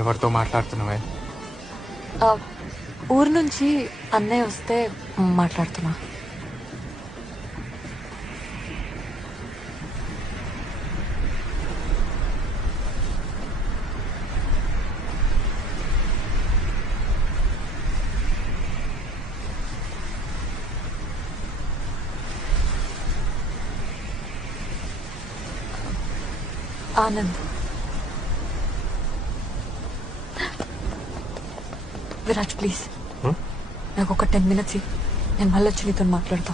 ఎవరితో మాట్లాడుతున్నావే? ఊరు నుంచి అన్నయ్య వస్తే మాట్లాడుతున్నా. ఆనంద్, విరాజ్ ప్లీజ్ నాకు ఒక 10 minutes నేను మళ్ళీ వచ్చి నీతో మాట్లాడతా.